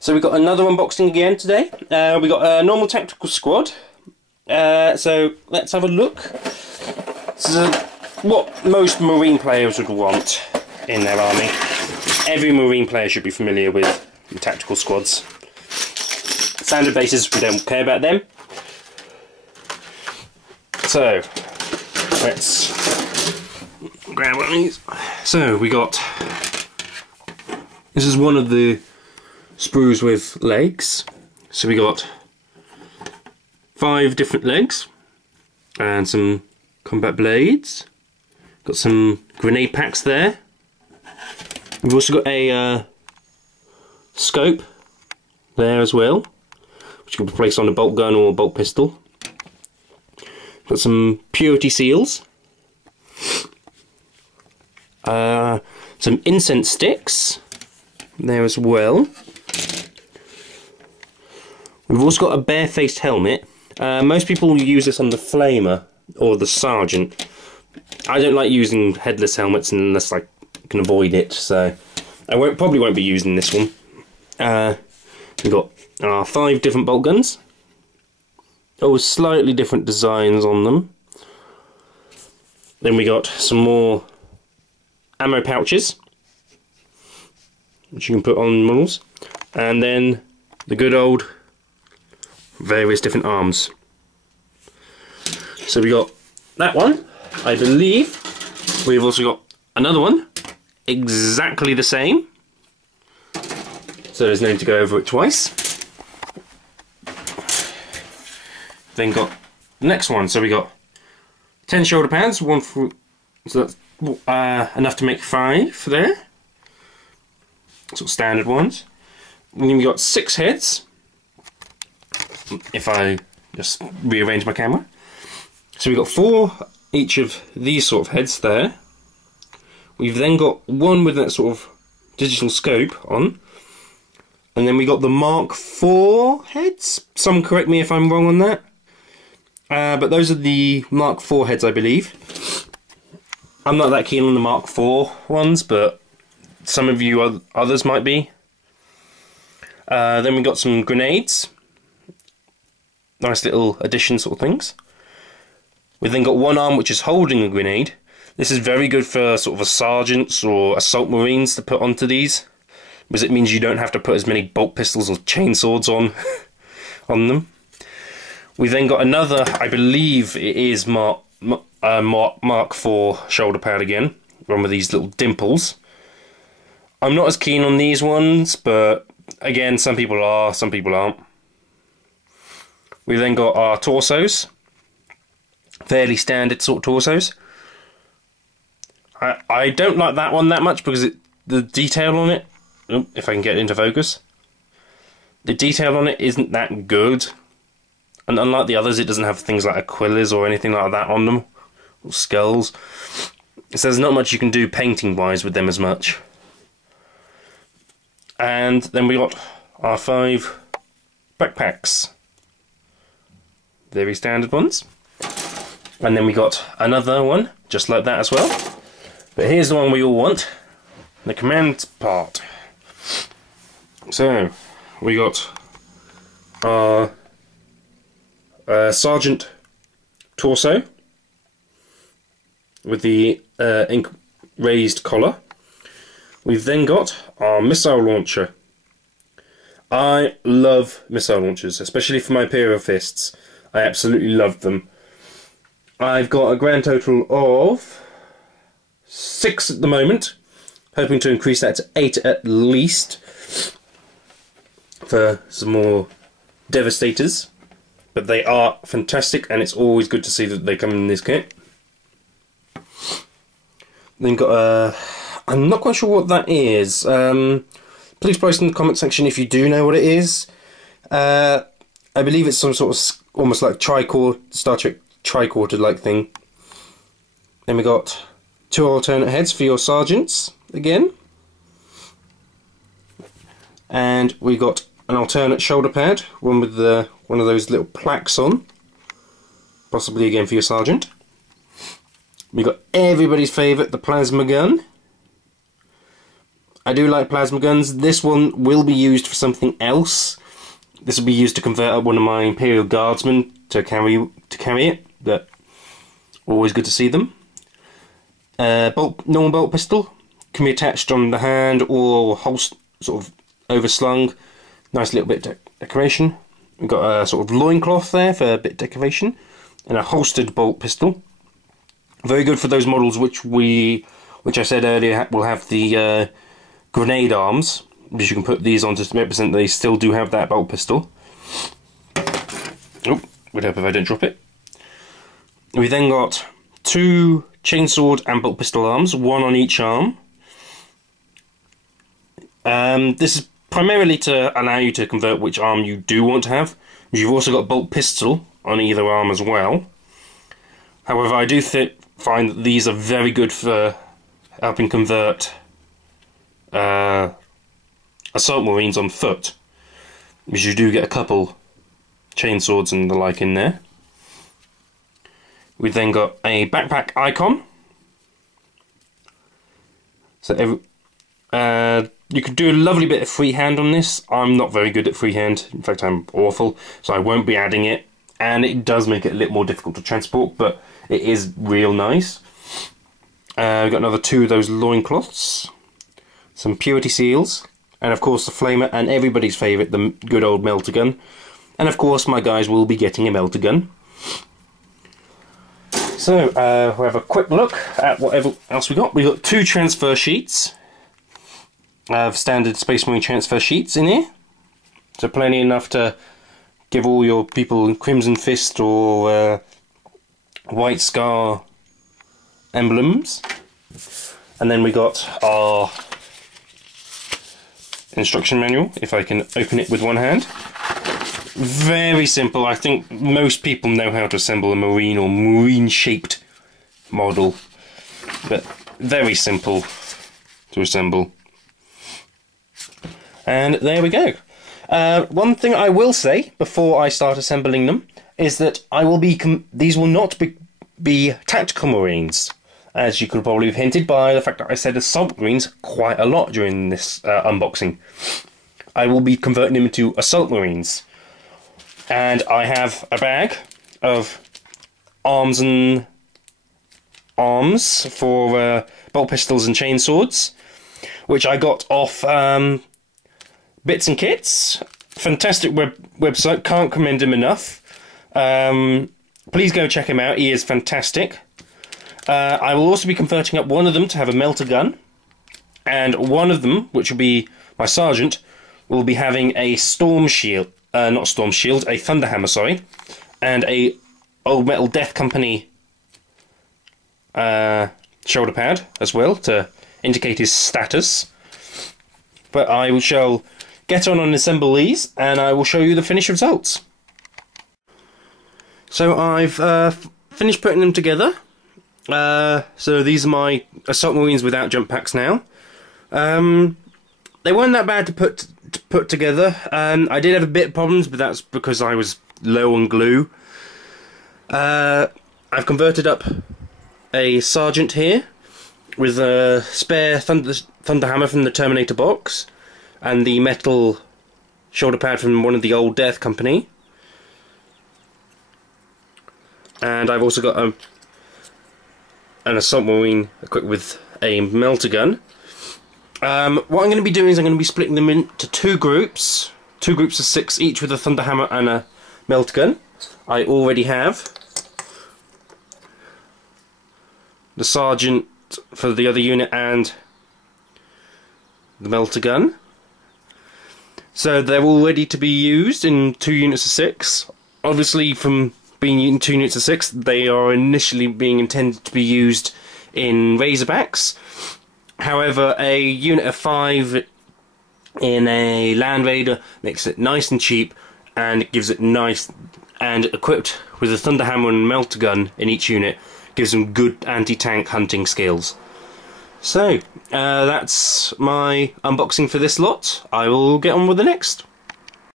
So we got another unboxing again today. We got a normal tactical squad. So let's have a look. This is what most Marine players would want in their army. Every Marine player should be familiar with the tactical squads. Standard bases, we don't care about them. So let's grab one of these. So we got, this is one of the sprues with legs. So we got 5 different legs and some combat blades. Got some grenade packs there. We've also got a scope there as well, which can be placed on a bolt gun or a bolt pistol. Got some purity seals. Some incense sticks there as well. We've also got a bare-faced helmet. Most people use this on the Flamer or the Sergeant. I don't like using headless helmets unless I can avoid it, so I probably won't be using this one. We've got 5 different bolt guns. With slightly different designs on them. Then we got some more ammo pouches, which you can put on models, and then the good old various different arms. So we got that one. I believe we've also got another one exactly the same, so there's no need to go over it twice. Then got the next one. So we got 10 shoulder pads, one for, so that's enough to make 5 there, sort of standard ones. And then we got 6 heads, if I just rearrange my camera. So we got 4 each of these sort of heads there. We've then got one with that sort of digital scope on, and then we got the Mark IV heads. Some correct me if I'm wrong on that. But those are the Mark IV heads, I believe. I'm not that keen on the Mark IV ones, but some of you others might be. Then we got some grenades. Nice little addition sort of things. We've then got one arm which is holding a grenade. This is very good for sort of a sergeants or assault marines to put onto these, because it means you don't have to put as many bolt pistols or chainswords on them. We then got another, I believe it is Mark IV shoulder pad again, one with these little dimples. I'm not as keen on these ones, but again, some people are, some people aren't. We then got our torsos, fairly standard sort of torsos. I don't like that one that much because the detail on it, if I can get it into focus, the detail on it isn't that good. And unlike the others, it doesn't have things like aquillas or anything like that on them, or skulls. So there's not much you can do painting-wise with them as much. And then we got our 5 backpacks. Very standard ones. And then we got another one, just like that as well. But here's the one we all want, the command part. So, we got our Sergeant torso with the raised collar. We've then got our missile launcher. I love missile launchers, especially for my Imperial Fists. I absolutely love them. I've got a grand total of 6 at the moment, hoping to increase that to 8 at least for some more Devastators. But they are fantastic, and it's always good to see that they come in this kit. Then got a, I'm not quite sure what that is. Please post in the comment section if you do know what it is. I believe it's some sort of almost like Star Trek tricorder like thing. Then we got 2 alternate heads for your sergeants again, and we got an alternate shoulder pad, one with one of those little plaques on, possibly again for your sergeant. We got everybody's favourite, the plasma gun, I do like plasma guns. This one will be used for something else. This will be used to convert up one of my Imperial Guardsmen to carry it, but always good to see them. Normal bolt pistol can be attached on the hand or sort of overslung. Nice little bit of decoration. We've got a sort of loincloth there for a bit of decoration, and a holstered bolt pistol. Very good for those models which I said earlier will have the grenade arms, because you can put these on to represent they still do have that bolt pistol. Oh, would help if I didn't drop it. We then got 2 chainsword and bolt pistol arms, 1 on each arm. This is primarily to allow you to convert which arm you do want to have. You've also got bolt pistol on either arm as well. However, I do find that these are very good for helping convert assault marines on foot, because you do get a couple chainswords and the like in there. We then got a backpack icon. So you could do a lovely bit of freehand on this. I'm not very good at freehand. In fact, I'm awful, so I won't be adding it. And it does make it a little more difficult to transport, but it is real nice. We've got another 2 of those loincloths, some purity seals, and of course the flamer, and everybody's favourite, the good old melter gun. And of course my guys will be getting a melter gun. So we'll have a quick look at whatever else we got. We've got 2 transfer sheets of standard Space Marine transfer sheets in here. So plenty enough to give all your people Crimson Fist or White Scar emblems. And then we got our instruction manual, if I can open it with one hand. Very simple. I think most people know how to assemble a marine or marine shaped model, but very simple to assemble. And there we go. One thing I will say before I start assembling them is that these will not be tactical marines, as you could probably have hinted by the fact that I said assault marines quite a lot during this unboxing. I will be converting them into assault marines, and I have a bag of arms for bolt pistols and chainswords, which I got off Bits and Kits. Fantastic website, can't commend him enough. Please go check him out, he is fantastic. I will also be converting up one of them to have a melter gun, and one of them, which will be my sergeant, will be having a storm shield, a thunderhammer, sorry, and a Old Metal Death Company shoulder pad as well to indicate his status. But I shall get on and assemble these, and I will show you the finished results. So I've finished putting them together. So these are my assault marines without jump packs now. They weren't that bad to put together. I did have a bit of problems, but that's because I was low on glue. I've converted up a sergeant here with a spare thunderhammer from the Terminator box and the metal shoulder pad from one of the old Death Company. And I've also got an assault marine equipped with a melter gun. What I'm going to be doing is I'm going to be splitting them into 2 groups of 6, each with a thunderhammer and a melter gun. I already have the sergeant for the other unit and the melter gun. So they're all ready to be used in 2 units of 6. Obviously, from being in 2 units of 6, they are initially being intended to be used in Razorbacks. However, a unit of 5 in a Land Raider makes it nice and cheap, and it gives it nice, and equipped with a thunderhammer and melter gun in each unit gives them good anti-tank hunting skills. So, that's my unboxing for this lot. I will get on with the next.